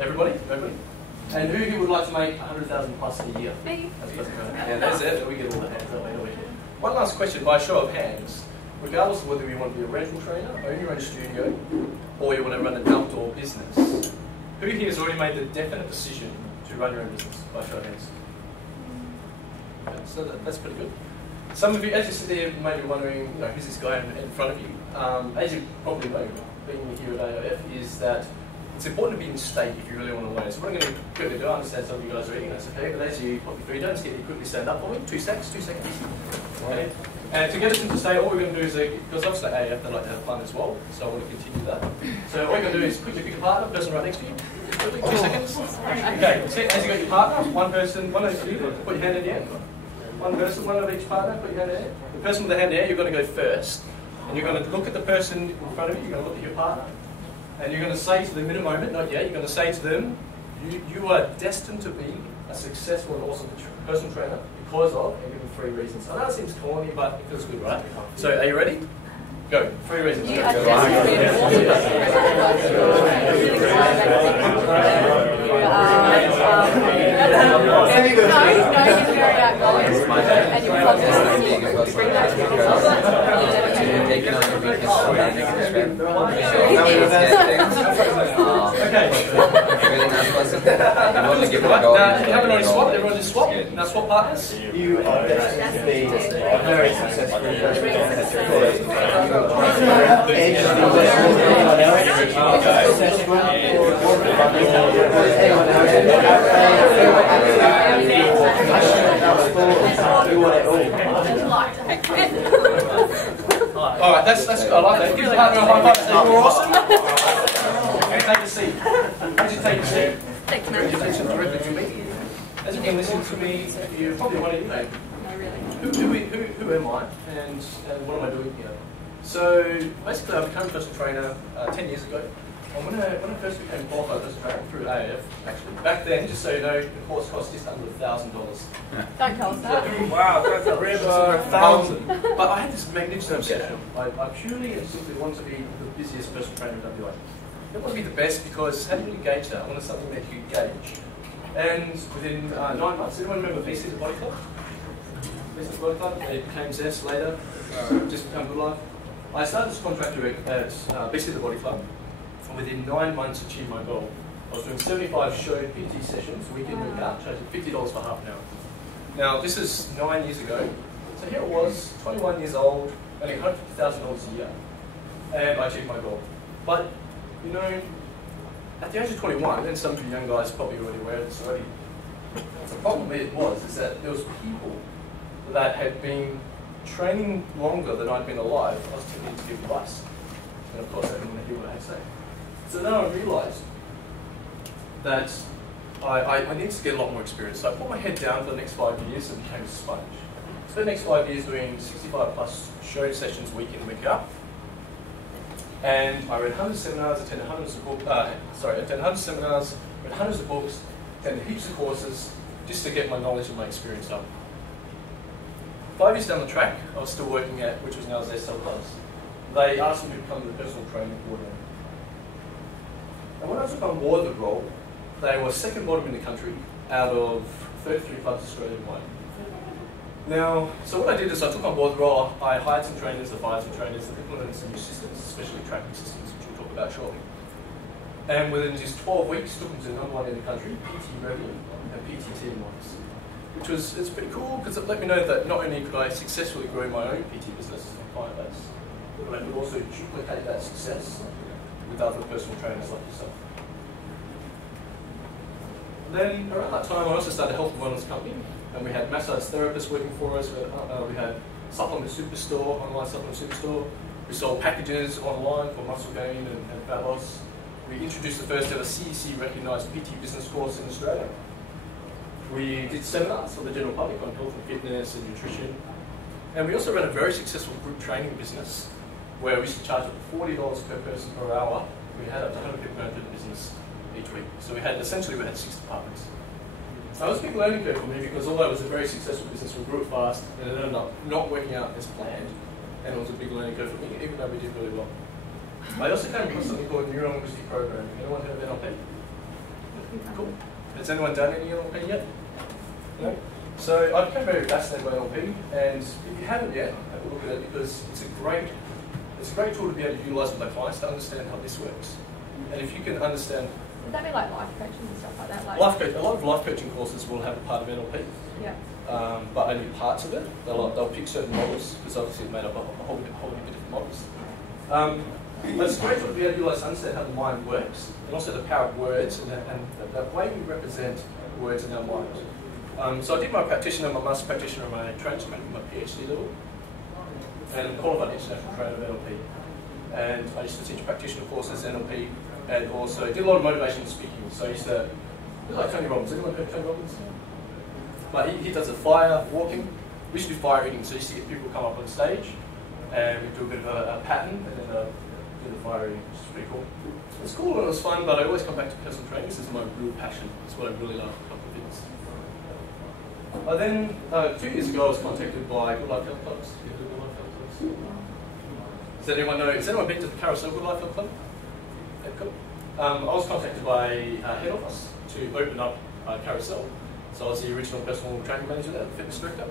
Everybody? Everybody? And who here would like to make 100,000 plus a year? Me. Yeah, that's it. We get all the hands up. One last question, by show of hands. Regardless of whether you want to be a rental trainer, own your own studio, or you want to run an outdoor business, who here has already made the definite decision to run your own business? By show of hands. Okay, so that's pretty good. Some of you, as you sit there, you may be wondering, who's this guy in front of you? As you probably know, being here at AIF, is that it's important to be in state if you really want to learn. So what I'm going to quickly do, I understand some of you guys are reading, that's okay, but as you pop your feet down, just get you quickly stand up for me. 2 seconds. Okay. And to get us into state, all we're going to do is, because obviously AIF, they like to have fun as well, so I want to continue that. So what we're going to do is quickly pick a partner, person right next to you. Quickly, 2 seconds. Okay, so as you got your partner, one person, one of you, put your hand in the air. One person, one of each partner, put your hand in the air. The person with the hand in the air, you're going to go first. And you're going to look at the person in front of you, you're going to look at your partner. And you're going to say to them in a moment, not yet, you're going to say to them, you are destined to be a successful and awesome personal trainer because of, and give them 3 reasons. I know it seems corny, but it feels good, right? So are you ready? Go. 3 reasons. You are destined to be an Everyone just swap. Now swap partners. You are destined to be a very successful Alright, that's I like that. Give the partner a high five. You're awesome. And take a seat. As you take a seat, presentation directly to me. As you can listen to me, you probably want to know who am I and what am I doing here. So basically, I became a personal trainer 10 years ago. And when I first became qualified personal trainer through AIF, actually, back then, just so you know, the course cost just under $1,000. Don't tell us that. Wow, that's a rare $1,000. But I had this magnificent obsession. I purely and simply wanted to be the busiest personal trainer in WA. I didn't want to be the best because how do you gauge that? I wanted something that you could gauge. And within 9 months, anyone remember BC the Body Club? BC the Body Club? It became Zest later, just become Good Life. I started as contractor at BC the Body Club, and within 9 months achieved my goal. I was doing 75 show PT sessions, week in, week out, charging $50 for half an hour. Now, this is 9 years ago, so here it was, 21 years old, earning $150,000 a year, and I achieved my goal. But, you know, at the age of 21, and some of you young guys are probably already aware of this already, the problem is that there was people that had been training longer than I'd been alive. I was tempted to give advice. And of course, I didn't want to hear what I had to say. So then I realised that I needed to get a lot more experience. So I put my head down for the next 5 years and became a sponge. So the next 5 years doing 65 plus show sessions week in, week out. And I read hundreds of seminars, attended hundreds of seminars, read hundreds of books, attended heaps of courses, just to get my knowledge and my experience up. 5 years down the track, I was still working at, which was now Zest Clubs. They asked me to become the personal training coordinator. And when I took on board the role, they were second bottom in the country out of 33 clubs Australia-wide. Now, so what I did is I took on board the role, I hired some trainers, I fired some trainers, and implemented some new systems, especially tracking systems, which we'll talk about shortly. And within just 12 weeks, took them to number 1 in the country, PT revenue and PT team-wise. Which was, it's pretty cool, because it let me know that not only could I successfully grow my own PT business and client base, but I could also duplicate that success with other personal trainers like yourself. Then around that time, I also started a health and wellness company, and we had massage therapists working for us. We had supplement superstore, online supplement superstore. We sold packages online for muscle gain and fat loss. We introduced the first ever CEC recognised PT business course in Australia. We did seminars for the general public on health and fitness and nutrition. And we also ran a very successful group training business where we used to charge up to $40 per person per hour. We had up to 100 people going through the business each week. So we had 6 departments. So it was a big learning curve for me because although it was a very successful business, we grew it fast and it ended up not working out as planned. And it was a big learning curve for me, even though we did really well. I also came across something called neurolinguistic programming. Anyone heard of NLP? Cool. Has anyone done any NLP yet? No? So I became very fascinated by NLP, and if you haven't yet, have a look at it because it's a great tool to be able to utilise with my clients to understand how this works. And if you can understand... Would that be like life coaching and stuff like that? Like life coach, a lot of life coaching courses will have a part of NLP. Yeah. But only parts of it. They'll pick certain models, because obviously it's made up of a whole heap of different models. But it's great to be able to realise, understand how the mind works, and also the power of words, and the way we represent words in our mind. So I did my practitioner, my master practitioner, my training training, my PhD level, and I'm a qualified international trainer of NLP. And I used to teach practitioner courses, NLP, and also did a lot of motivational speaking. So I used to, like Tony Robbins. Anyone heard of Tony Robbins? But he does a fire walking. We used to do fire eating, so I used to get people come up on stage, and we do a bit of a pattern, and then do the fire eating, which is pretty cool. It's cool and it was fun, but I always come back to personal training. This is my real passion. It's what I really love about fitness. Then, 2 years ago, I was contacted by Good Life Health Clubs. You know Good Life Health Clubs? Does anyone know? Has anyone been to the Carousel Good Life Health Club? Yeah, cool. I was contacted by head office to open up Carousel. So I was the original personal training manager there, the fitness director.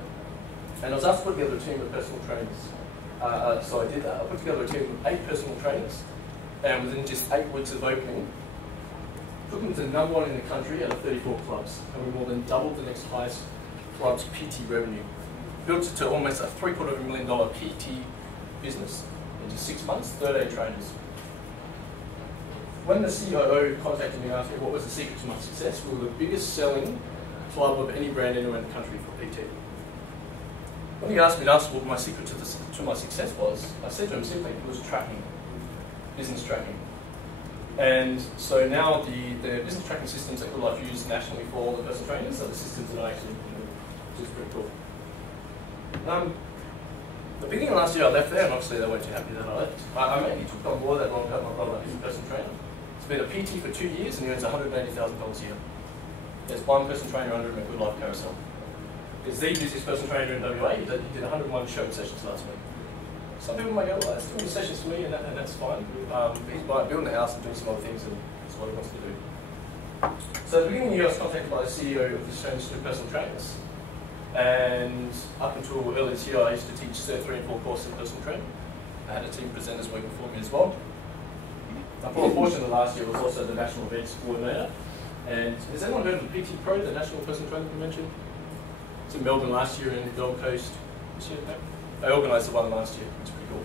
And I was asked to put together a team of personal trainers. So I did that. I put together a team of 8 personal trainers. And within just 8 weeks of opening, took them to #1 in the country out of 34 clubs. And we more than doubled the next highest club's PT revenue. Built it to almost a $750,000 PT business in just 6 months, 13 trainers. When the COO contacted me and asked me what was the secret to my success, we were the biggest selling club of any brand anywhere in the country for PT. When he asked me what my secret to my success was, I said to him simply, it was tracking, business tracking. And so now the business tracking systems that Good Life use nationally for all the personal trainers are the systems that I actually implement, which is pretty cool. The beginning of last year I left there, and obviously they weren't too happy that I left. I mainly took on board that long term my brother is a personal trainer. He's been a PT for 2 years and he earns $180,000 a year. There's one personal trainer under him at Good Life Carousel. He's the busiest personal trainer in WA. He did 101 showing sessions last week. Some people might go, well, that's too many sessions for me, and that's fine. He's building a house and doing some other things, and that's what he wants to do. So at the beginning of the year, I was contacted by the CEO of the Australian Institute of Personal Trainers. And up until earlier this year, I used to teach Cert 3 and 4 courses in personal training. I had a team of presenters working for me as well. Unfortunately, last year was also the National Events Coordinator. And has anyone heard of the PT Pro, the National Personal Training Convention? It's in Melbourne last year and Gold Coast this year. I organised the one last year. It's pretty cool.